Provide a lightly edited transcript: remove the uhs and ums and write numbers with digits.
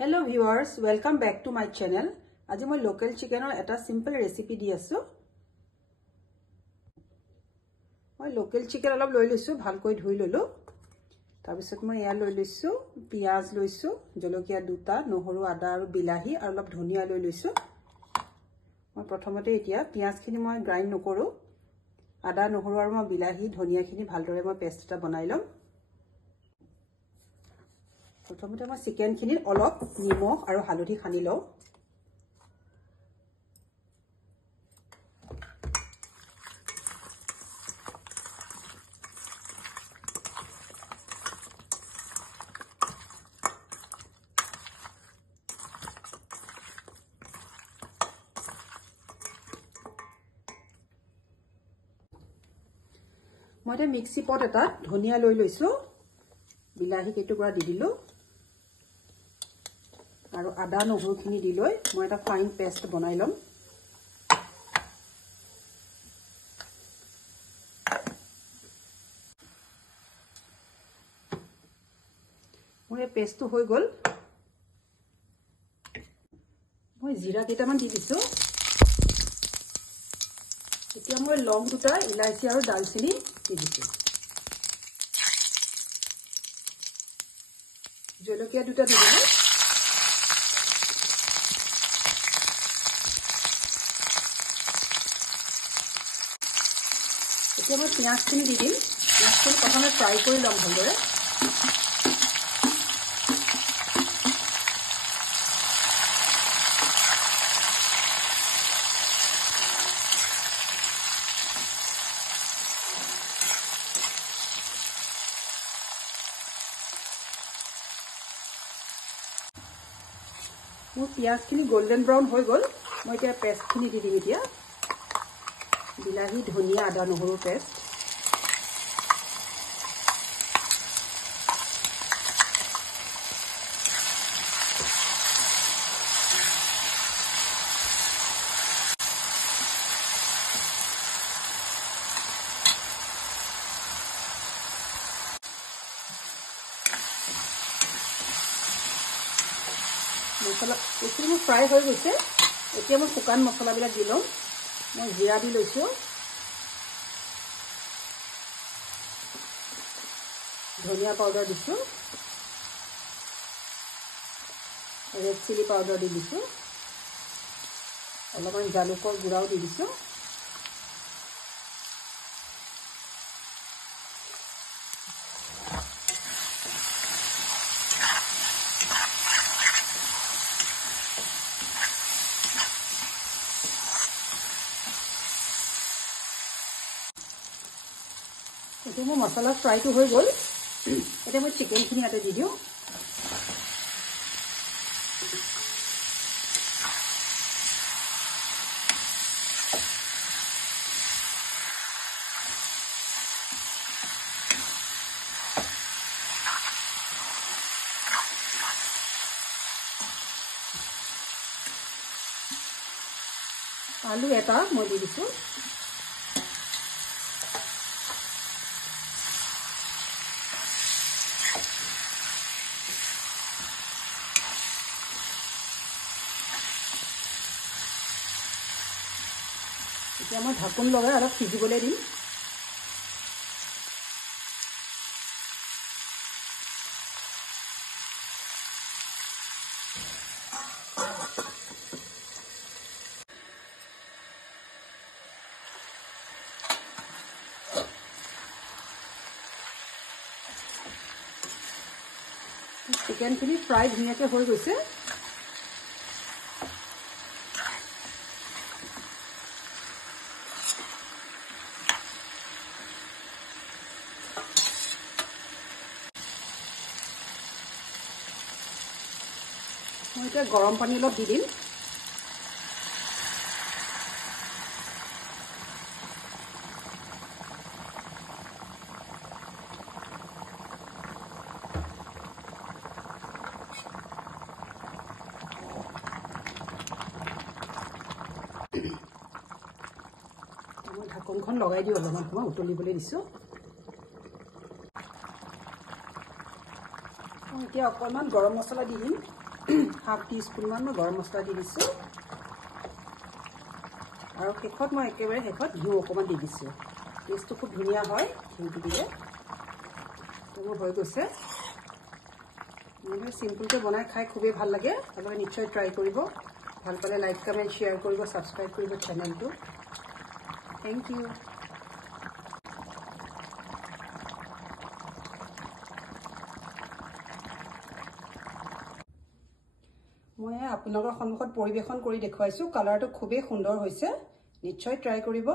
Hello viewers, welcome back to my channel. আজি মই local chicken এটা simple recipe দি আছো. মই local chicken অলপ লৈ লৈছো, ভালকৈ ধুই ললো. তাৰ পিছত মই ইয়া লৈ লৈছো, পিয়াজ লৈছো, জলকীয়া দুটা, নহৰু, আদা আৰু বিলাহী আৰু অলপ ধনিয়া লৈ লৈছো. মই প্ৰথমতে এতিয়া পিয়াজখিনি মই গ্ৰাইণ্ড নকৰো. আদা, নহৰু আৰু মই বিলাহী, ধনিয়াখিনি ভালদৰে মই পেষ্ট এটা বনাই লম. প্ৰথমতে মই চিকেনখিনিত অলপ নিমখ আৰু হালধি সানি লওঁ. মই এটা মিক্সি পট এটা ধনিয়া লৈ লৈছো, বিলাহী কেইটুকুৰা দি দিলো আৰু আদা নহৰুখিনি দি লৈ মই এটা ফাইন পেষ্ট বনাই লম. মোৰ এই পেষ্টটো হৈ গ'ল. মই জিৰা কেইটামান দি দিছো. এতিয়া মই লং দুটা, ইলাইচি আৰু দালচিনি দি দিছো. জলকীয়া দুটা দি দিলো. এতিয়া মই পিঁয়াজখিনি দি দিম. পিঁয়াজখিনি প্ৰথমে ফ্ৰাই কৰি ল'ম ভালদৰে. মোৰ পিঁয়াজখিনি গোল্ডেন ব্ৰাউন হৈ গ'ল. মই এতিয়া পেষ্টখিনি দি দিম. এতিয়া বিলাহী, ধনিয়া, আদা, নহৰুৰ পেষ্ট. মছলা এইখিনি মোৰ ফ্ৰাই হৈ গৈছে. এতিয়া মই শুকান মছলাবিলাক দি ল'ম. মই জিৰা দি লৈছো, ধনিয়া পাউডাৰ দিছো, ৰেড চিলি পাউডাৰ দি দিছো, অলপমান জালুকৰ গুড়াও দি দিছো. এতিয়া মোৰ মছলা ফ্ৰাইটো হৈ গ'ল. এতিয়া মই চিকেনখিনি ইয়াতে দি দিওঁ. আলু এটা মই দি দিছোঁ. এতিয়া মই ঢাকোন লগাই অলপ সিজিবলৈ দিম. চিকেনখিনি ফ্ৰাই ধুনীয়াকৈ হৈ গৈছে. মই এতিয়া গৰম পানী অলপ দি দিম. মই ঢাকনখন লগাই দিওঁ, অলপমান সময় উতলিবলৈ দিছোঁ. এতিয়া অকণমান গৰম মছলা দি দিম. হাফ টিস্পুনমান মই গৰম মছলা দি দিছোঁ আৰু শেষত মই একেবাৰে শেষত ঘিউ অকণমান দি দিছোঁ টেষ্টটো খুব ধুনীয়া হয় ঘিউটো দিলে মোৰ হৈ গৈছে চিম্পলকৈ বনাই খাই খুবেই ভাল লাগে আপোনালোকে নিশ্চয় ট্ৰাই কৰিব ভাল পালে লাইক কমেণ্ট শ্বেয়াৰ কৰিব ছাবস্ক্ৰাইব কৰিব চেনেলটো থেংক ইউ মই আপোনালোকৰ সন্মুখত পৰিৱেশন কৰি দেখুৱাইছোঁ কালাৰটো খুবেই সুন্দৰ হৈছে নিশ্চয় ট্ৰাই কৰিব